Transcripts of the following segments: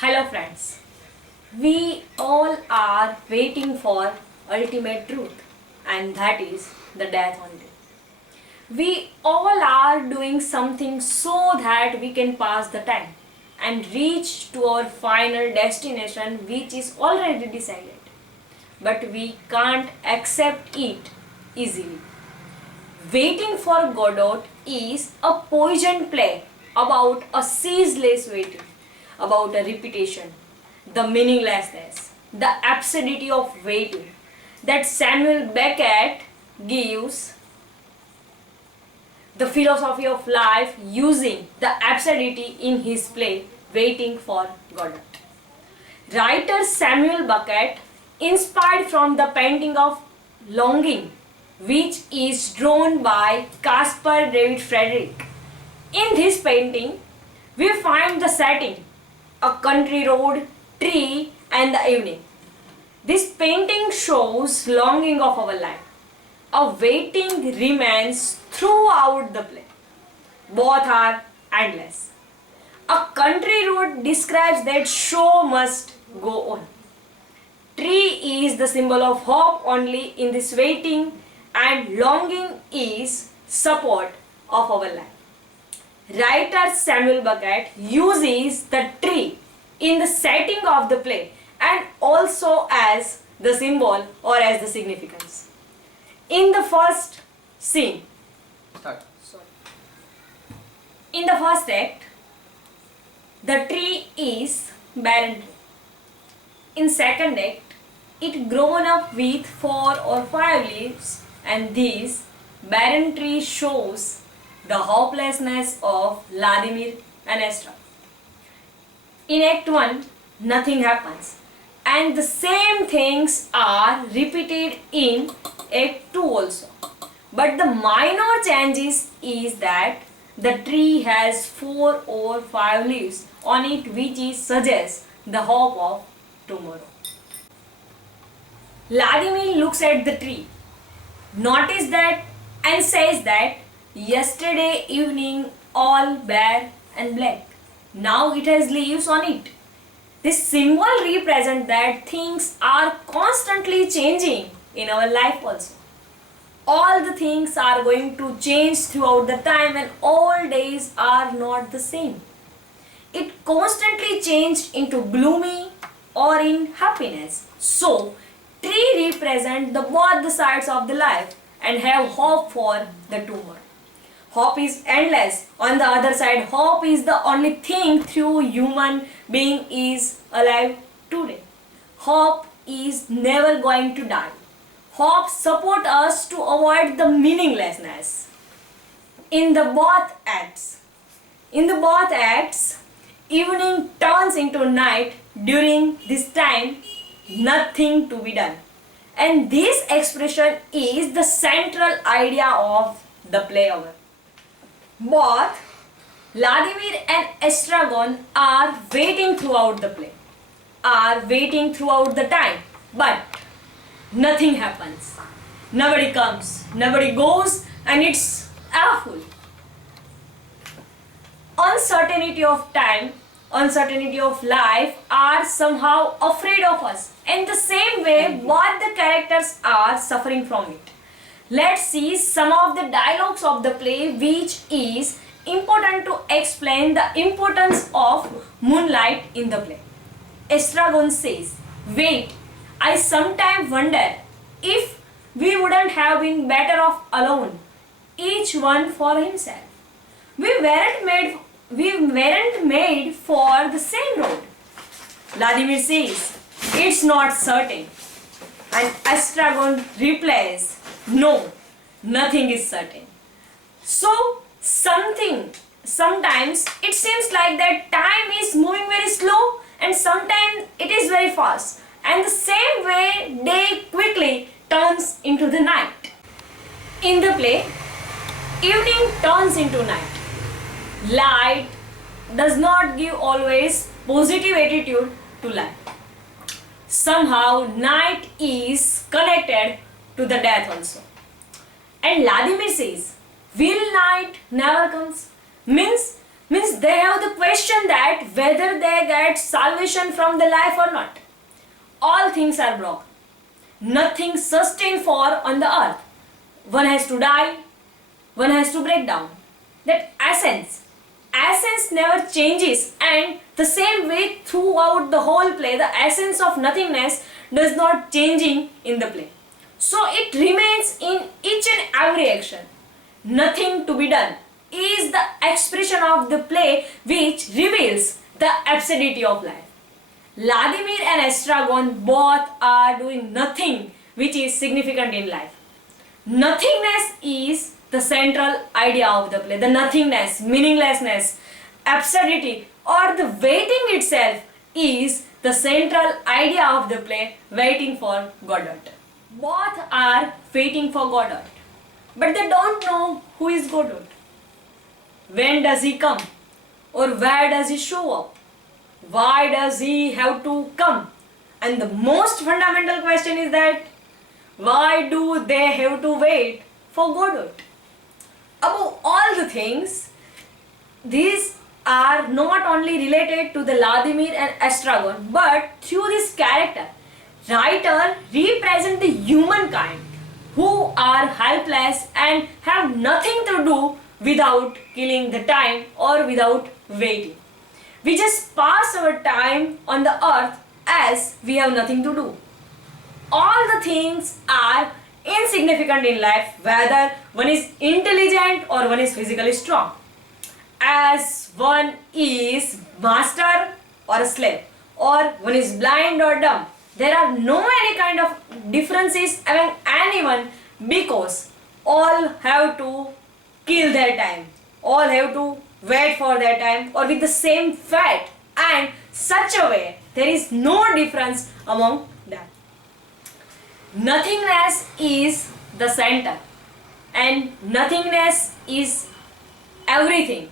Hello friends, we all are waiting for ultimate truth, and that is the death only. We all are doing something so that we can pass the time and reach to our final destination which is already decided. But we can't accept it easily. Waiting for Godot is a poison play about a ceaseless waiting, about a repetition, the meaninglessness, the absurdity of waiting that Samuel Beckett gives the philosophy of life using the absurdity in his play Waiting for Godot. Writer Samuel Beckett, inspired from the painting of Longing, which is drawn by Caspar David Friedrich. In this painting, we find the setting, a country road, tree, and the evening. This painting shows longing of our life. A waiting remains throughout the play. Both are endless. A country road describes that show must go on. Tree is the symbol of hope only in this waiting, and longing is support of our life. Writer Samuel Beckett uses the tree in the setting of the play and also as the symbol or as the significance. In the first scene, in the first act, the tree is barren tree. In second act, it grown up with 4 or 5 leaves, and this barren tree shows the hopelessness of Vladimir and Estra. In Act 1, nothing happens, and the same things are repeated in Act 2 also. But the minor changes is that the tree has 4 or 5 leaves on it, which suggests the hope of tomorrow. Vladimir looks at the tree, notices that and says that yesterday evening all bare and black. Now it has leaves on it. This symbol represents that things are constantly changing in our life also. All the things are going to change throughout the time, and all days are not the same. It constantly changes into gloomy or in happiness. So, tree represent both the sides of the life and have hope for the tomorrow. Hope is endless. On the other side, hope is the only thing through human being is alive today. Hope is never going to die. Hope support us to avoid the meaninglessness. In the both acts, evening turns into night. During this time, nothing to be done. And this expression is the central idea of the play hour. Both Vladimir and Estragon are waiting throughout the play, are waiting throughout the time, but nothing happens. Nobody comes, nobody goes, and it's awful. Uncertainty of time, uncertainty of life are somehow afraid of us, and the same way both the characters are suffering from it. Let's see some of the dialogues of the play which is important to explain the importance of moonlight in the play. Estragon says, "Wait, I sometimes wonder if we wouldn't have been better off alone, each one for himself. We weren't made for the same road." Vladimir says, "It's not certain." And Estragon replies, "No, nothing is certain." So, sometimes it seems like that time is moving very slow, and sometimes it is very fast. And the same way, day quickly turns into the night. In the play, evening turns into night. Light does not give always positive attitude to life. Somehow, night is connected to the death also. And Vladimir says, "Will night never comes?" Means Means they have the question that whether they get salvation from the life or not. All things are broken. Nothing sustained for on the earth. One has to die, one has to break down. That essence never changes, and the same way throughout the whole play, the essence of nothingness does not changing in the play. So it remains in each and every action. Nothing to be done is the expression of the play which reveals the absurdity of life. Vladimir and Estragon both are doing nothing which is significant in life. Nothingness is the central idea of the play. The nothingness, meaninglessness, absurdity or the waiting itself is the central idea of the play, waiting for Godot. Both are waiting for Godot, but they don't know who is Godot. When does he come? Or where does he show up? Why does he have to come? And the most fundamental question is that why do they have to wait for Godot? Above all the things, these are not only related to the Vladimir and Estragon, but through this character, writer represent the humankind who are helpless and have nothing to do without killing the time or without waiting. We just pass our time on the earth as we have nothing to do. All the things are insignificant in life, whether one is intelligent or one is physically strong. As one is master or a slave, or one is blind or dumb, there are no any kind of differences among anyone because all have to kill their time, all have to wait for their time or with the same fate, and such a way there is no difference among them. Nothingness is the center and nothingness is everything,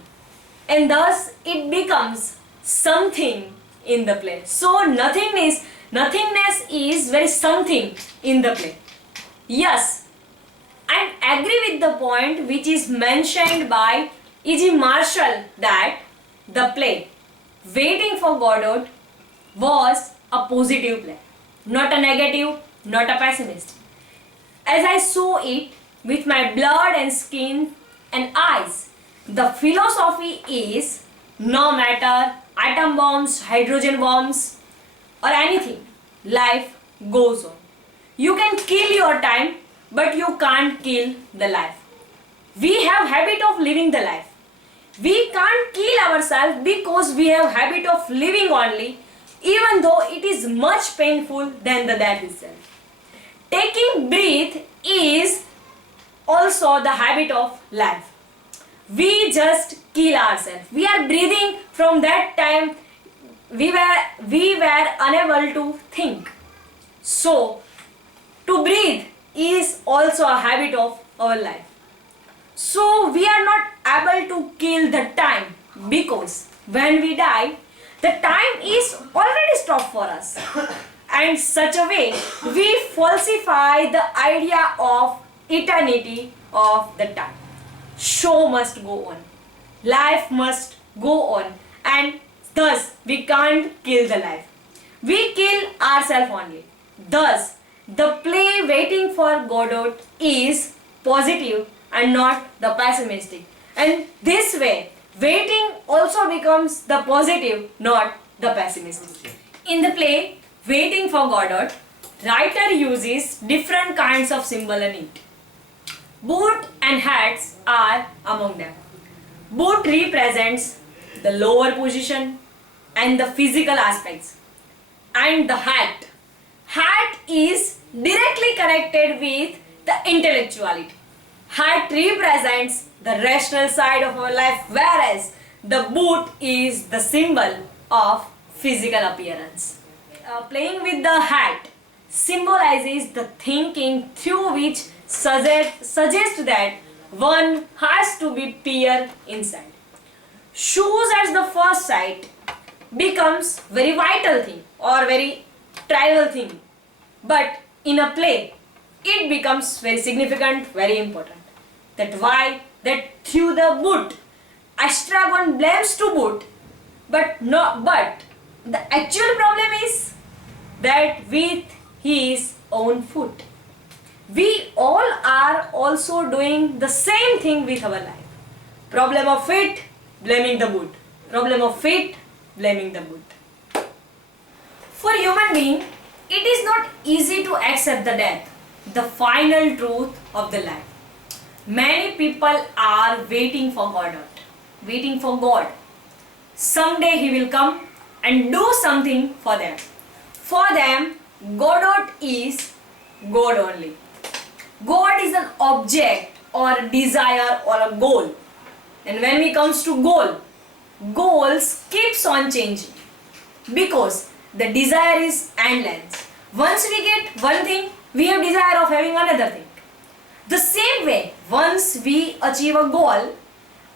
and thus it becomes something in the play. So nothingness is very something in the play. Yes, I agree with the point which is mentioned by E.G. Marshall that the play Waiting for Godot was a positive play, not a negative, not a pessimist. As I saw it with my blood and skin and eyes, the philosophy is no matter atom bombs, hydrogen bombs or anything, life goes on. You can kill your time, but you can't kill the life. We have habit of living the life. We can't kill ourselves because we have habit of living only, even though it is much painful than the death itself. Taking breath is also the habit of life. We just kill ourselves. We are breathing from that time we were unable to think. So, to breathe is also a habit of our life. So we are not able to kill the time because when we die, the time is already stopped for us. And such a way, we falsify the idea of eternity of the time. Show must go on. Life must go on. And thus, we can't kill the life. We kill ourselves only. Thus, the play Waiting for Godot is positive and not the pessimistic. And this way, waiting also becomes the positive, not the pessimistic. In the play Waiting for Godot, writer uses different kinds of symbol in it. Boot and hats are among them. Boot represents the lower position and the physical aspects. And the hat is directly connected with the intellectuality. Hat represents the rational side of our life, whereas the boot is the symbol of physical appearance. Playing with the hat symbolizes the thinking through which suggests that one has to be pure inside. Shoes at the first sight becomes very vital thing or very trivial thing, but in a play it becomes very significant, very important. That why that through the boot Astragon blames to boot, but the actual problem is that with his own foot. We all are also doing the same thing with our life. Problem of feet, blaming the boot. Problem of feet, blaming the boot. For human being, it is not easy to accept the death, the final truth of the life. Many people are waiting for Godot, waiting for God. Someday He will come and do something for them. For them, Godot is God only. God is an object or a desire or a goal. And when it comes to goals keeps on changing because the desire is endless. Once we get one thing, we have desire of having another thing. The same way, once we achieve a goal,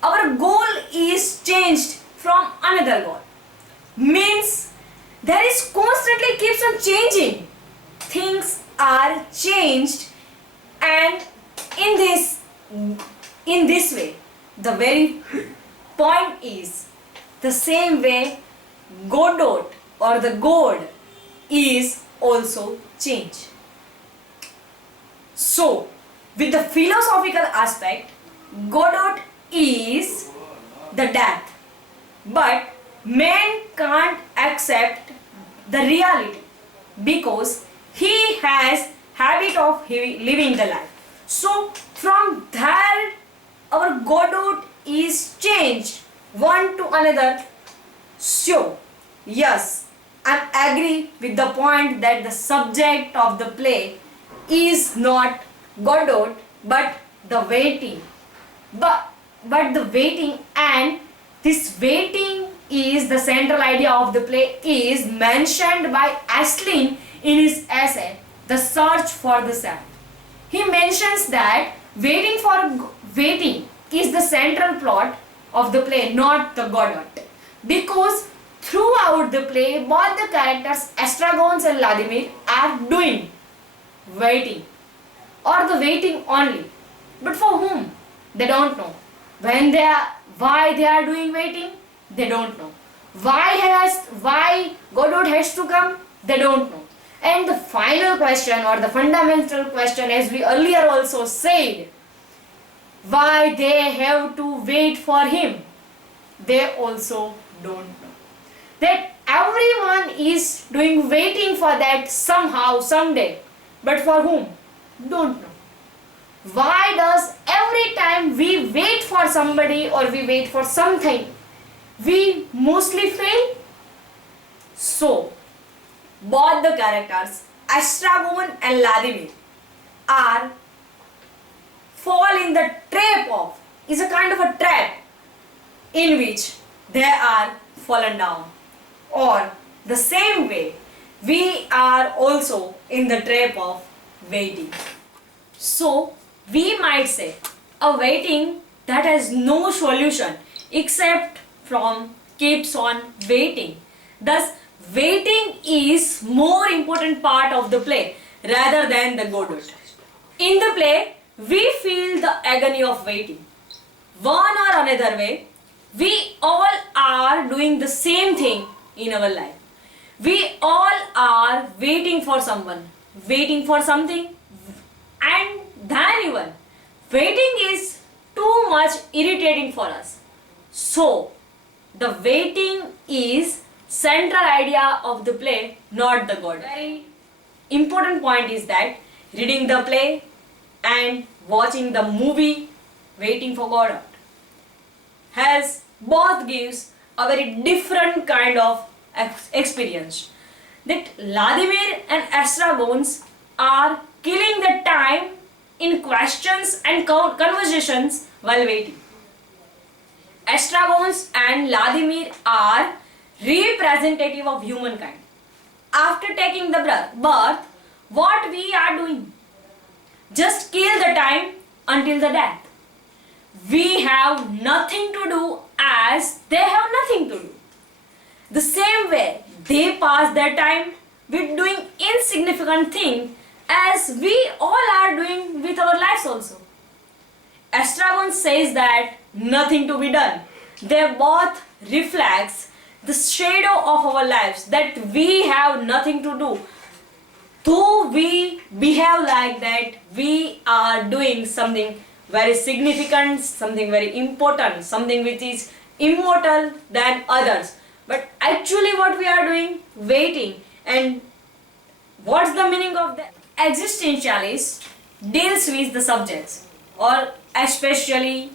our goal is changed from another goal. Means there is constantly keeps on changing. Things are changed, and in this way, the very point is the same way Godot or the God is also changed. So, with the philosophical aspect, Godot is the death, but man can't accept the reality because he has habit of living the life. So from there our Godot is changed one to another. So yes, I agree with the point that the subject of the play is not Godot but the waiting. But the waiting, and this waiting is the central idea of the play, is mentioned by Astlin in his essay The Search for the Self. He mentions that waiting is the central plot of the play, not the Godot, because throughout the play both the characters Astragons and Vladimir are doing waiting, or the waiting only, but for whom? They don't know. Why they are doing waiting? They don't know. Why Godot has to come? They don't know. And the final question, or the fundamental question, as we earlier also said, why they have to wait for him? They also don't know. That everyone is doing waiting for that somehow, someday. But for whom? Don't know. Why does every time we wait for somebody or we wait for something, we mostly fail? So, both the characters, Astragon and Vladimir, are fall in the trap of, is a kind of a trap in which they are fallen down. Or the same way, we are also in the trap of waiting. So, we might say a waiting that has no solution except from keeps on waiting. Thus, waiting is more important part of the play rather than the Godot. In the play, we feel the agony of waiting. One or another way, we all are doing the same thing in our life. We all are waiting for someone, waiting for something, and then even waiting is too much irritating for us. So, the waiting is central idea of the play, not the God. Very important point is that reading the play and watching the movie Waiting for Godot has both gives a very different kind of experience. That Vladimir and Astragons are killing the time in questions and conversations while waiting. Astragons and Vladimir are representative of humankind. After taking the birth, what we are doing? Just kill the time until the death. We have nothing to do as they have nothing to do. The same way they pass their time with doing insignificant thing as we all are doing with our lives also. Astragon says that nothing to be done. they both reflects the shadow of our lives that we have nothing to do. Though we behave like that, we are doing something very significant, something very important, something which is immortal than others. But actually what we are doing? Waiting. And what's the meaning of that? Existentialist deals with the subjects, or especially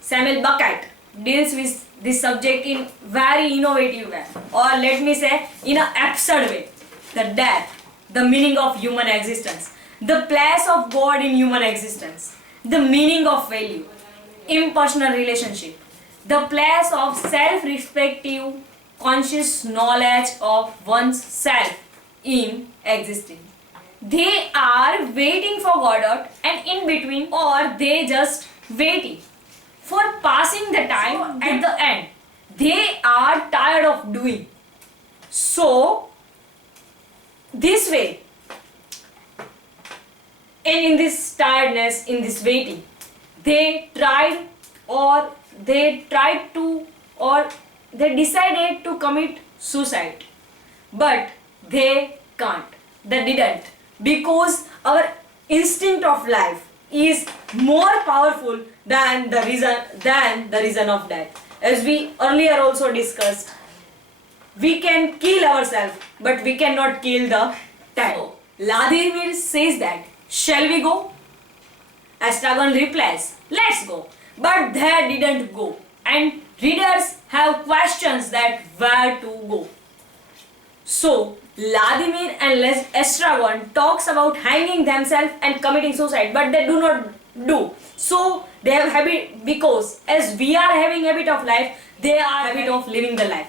Samuel Beckett deals with this subject in very innovative way, or let me say in an absurd way. The death, the meaning of human existence, the place of God in human existence, the meaning of value, impersonal relationship, the place of self-respective conscious knowledge of one's self in existing. They are waiting for Godot, and in between, or they just waiting for passing the time at the end. They are tired of doing. So, this way, and in this tiredness, in this waiting, they tried or they decided to commit suicide, but they can't. They didn't, because our instinct of life is more powerful than the reason of death. As we earlier also discussed, we can kill ourselves, but we cannot kill the time. So, Vladimir says that, shall we go? Astragon replies, let's go. But they didn't go. And readers have questions that where to go. So, Vladimir and Estragon talks about hanging themselves and committing suicide, but they do not do. So, they have habit, because as we are having habit of life, they are habit of living the life.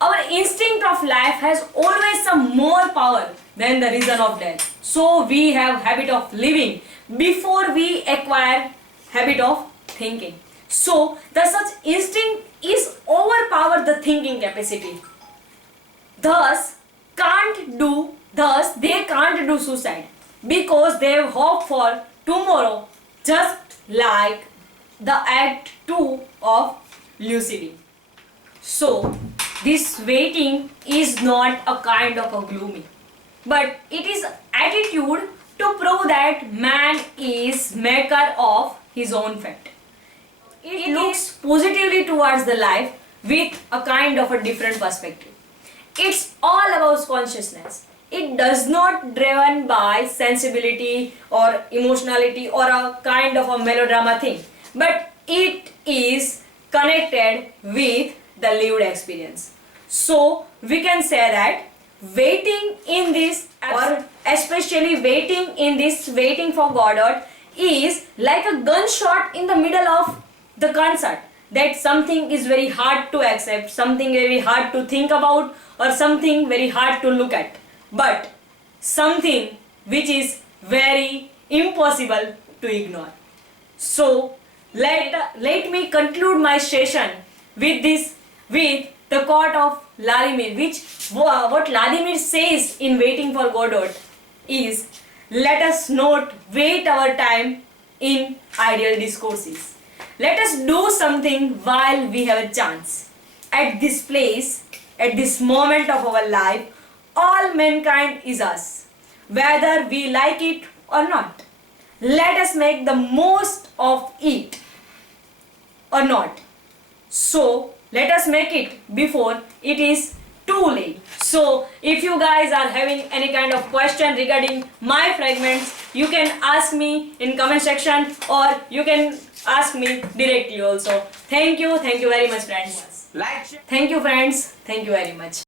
Our instinct of life has always some more power than the reason of death. So, we have habit of living before we acquire habit of thinking. So, the such instinct is overpower the thinking capacity. Thus, they can't do suicide, because they hope for tomorrow, just like the act 2 of lucidity. So, this waiting is not a kind of a gloomy, but it is attitude to prove that man is maker of his own fate. It looks positively towards the life with a kind of a different perspective. It's all about consciousness. It does not driven by sensibility or emotionality or a kind of a melodrama thing, but it is connected with the lived experience. So we can say that waiting in this, or especially waiting for Godot, is like a gunshot in the middle of the concert. That something is very hard to accept, something very hard to think about, or something very hard to look at, but something which is very impossible to ignore. So let me conclude my session with the quote of Vladimir, what Vladimir says in Waiting for Godot is, let us not wait our time in ideal discourses. Let us do something while we have a chance. At this place, at this moment of our life, all mankind is us, whether we like it or not. Let us make the most of it or not. So, let us make it before it is too late. So, if you guys are having any kind of question regarding my fragments, you can ask me in comment section, or you can ask me directly also. Thank you very much, friends. Thank you, friends. Thank you very much.